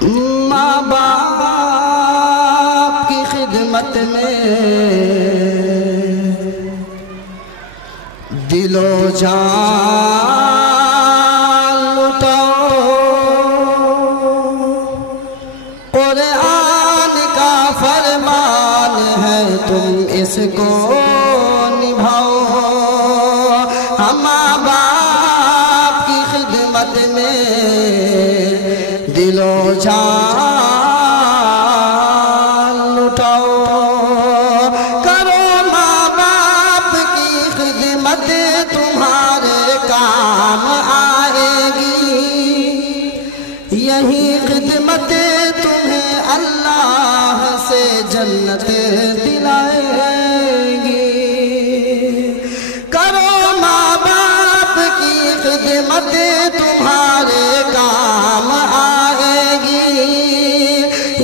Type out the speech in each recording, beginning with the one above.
ماں باپ کی خدمت میں دل و جان لٹاؤ، قرآن کا فرمان ہے تم اس کو نبھاؤ، ماں باپ کی خدمت میں دل و جان لٹاؤ، کرو ماں باپ کی خدمت تمہارے کام آئے گی، یہی خدمت تمہیں اللہ سے جنت دلائے گی، کرو ماں باپ کی خدمت تمہارے کام آئے گی،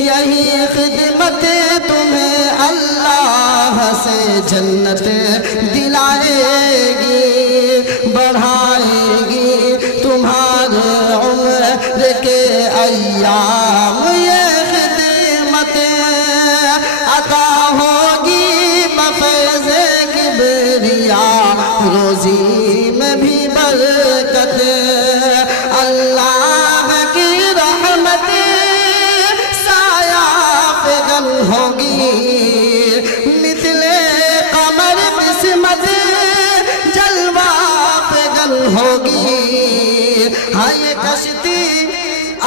یہی خدمت تمہیں اللہ سے جنت دلائے گی، بڑھائے گی تمہارے عمر کے ایام، یہ خدمت عطا ہوگی بفیض کبریاء، روزی میں بھی برکت، اللہ کی رحمت سایہ فگن ہوگی، مثل قمر قسمت جلوہ فگن ہوگی، ہاں یہ کشتی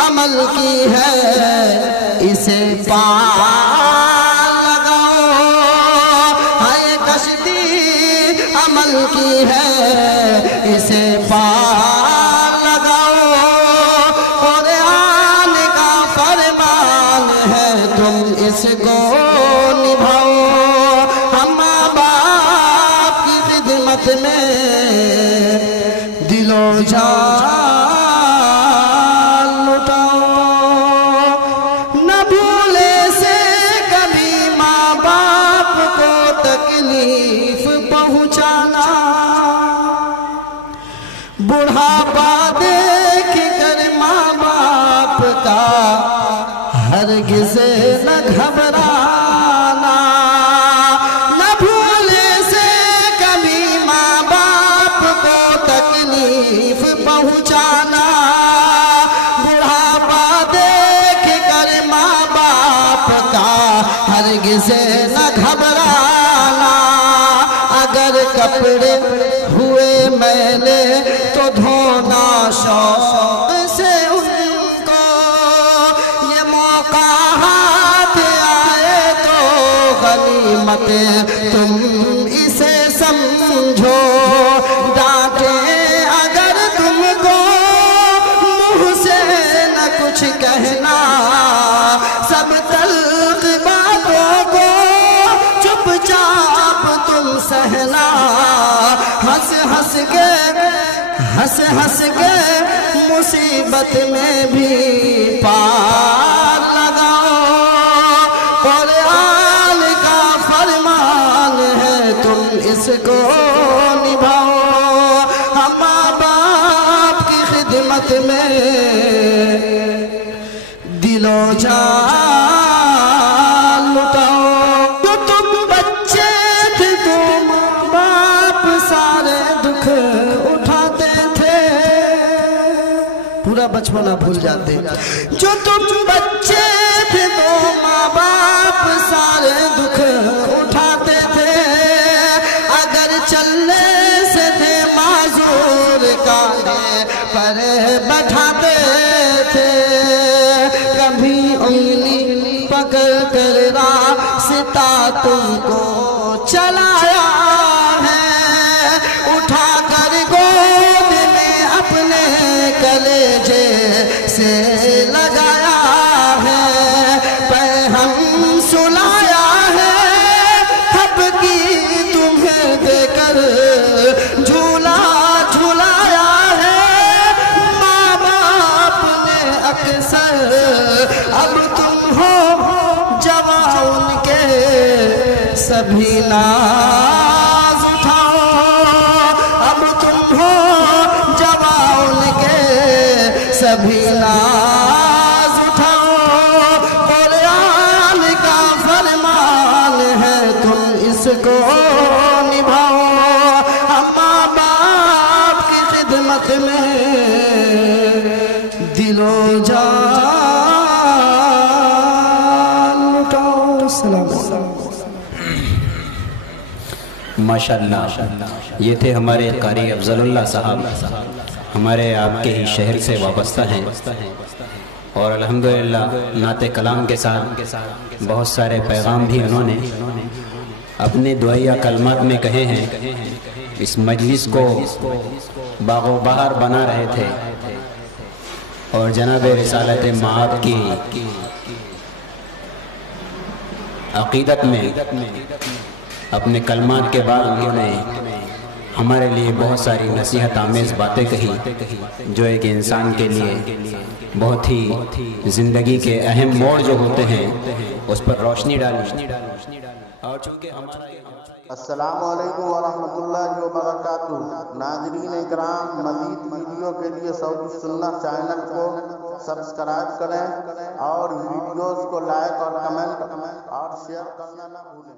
عمل کی ہے اسے پار لگاؤ، ہاں یہ کشتی عمل کی ہے اسے پار لگاؤ، قرآن کا فرمان ہے تم اس کو نبھاؤ، ہم ماں باپ کی خدمت میں دل و جان لٹاؤ، نہ بھولے سے کبھی ماں باپ کو تکلیف پہنچانا، بڑھاپا دیکھ کر ماں باپ کا ہرگز نہ گھبرانا، نہ بھولے سے کبھی ماں باپ کو تکلیف پہنچانا، بڑھاپا دیکھ کر ماں باپ کا ہرگز نہ گھبرانا، اگر کپڑے ہوئے میلے تو دھونا شوق سے ان کو، یہ موقع ہاتھ آئے تو غنیمت تم اسے سمجھو، ڈانٹے اگر تم کو منہ سے نہ کچھ کہنا، سب تلخ باتوں کو چپ چاپ تم سہنا، ہنس ہنس کے مصیبت میں بھی پار لگاؤ، قرآن کا فرمان ہے تم اس کو نبھاؤ، ہم ماں باپ کی خدمت میں دل و جان لٹاؤ، تو تم بچے تھے تو ماں باپ سارے دکھ اٹھاتے تھے، پورا بچپنا بھول جاتے، جو تم بچے تھے تو ماں باپ سارے دکھ اٹھاتے تھے، اگر چلنے سے تھے معذور کاندھے پر بٹھاتے تھے، کبھی انگلی پکڑ کر راستہ تم کو چلایا ہے، اٹھا کر گود میں اپنے کلیجے سے لگایا ہے، پیغام سنایا ہے، تھپ کی تمہیں دے کر جھولا جھولایا ہے، ماں باپ نے اکثر، اب تم ہو جوان کے سبھی ناز اٹھاؤ، اب تم ہو جوان کے سبھی ناز اٹھاؤ، خدمت میں دل و جان لٹاؤ. السلام علیکم. ماشاءاللہ یہ تھے ہمارے قاری افضل اللہ صاحب، ہمارے آپ کے ہی شہر سے وابستہ ہیں، اور الحمدللہ نعت کلام کے ساتھ بہت سارے پیغام بھی انہوں نے اپنے دعائیہ کلمات میں کہے ہیں. اس مجلس کو باغ و بہار بنا رہے تھے، اور جناب رسالت معاد کی عقیدت میں اپنے کلمات کے بعد انہوں نے ہمارے لیے بہت ساری نصیحت آمیز باتیں کہی، جو ایک انسان کے لیے بہت ہی زندگی کے اہم موڑ جو ہوتے ہیں اس پر روشنی ڈالی. اور چونکہ ہمارا السلام علیکم ورحمۃ اللہ وبرکاتہ. ناظرین اکرام، مزید ویڈیو کے لیے سعودی سنت چینل کو سبسکرائب کریں اور ویڈیوز کو لائک اور کمنٹ اور شیئر کرنا نہ بھولیں.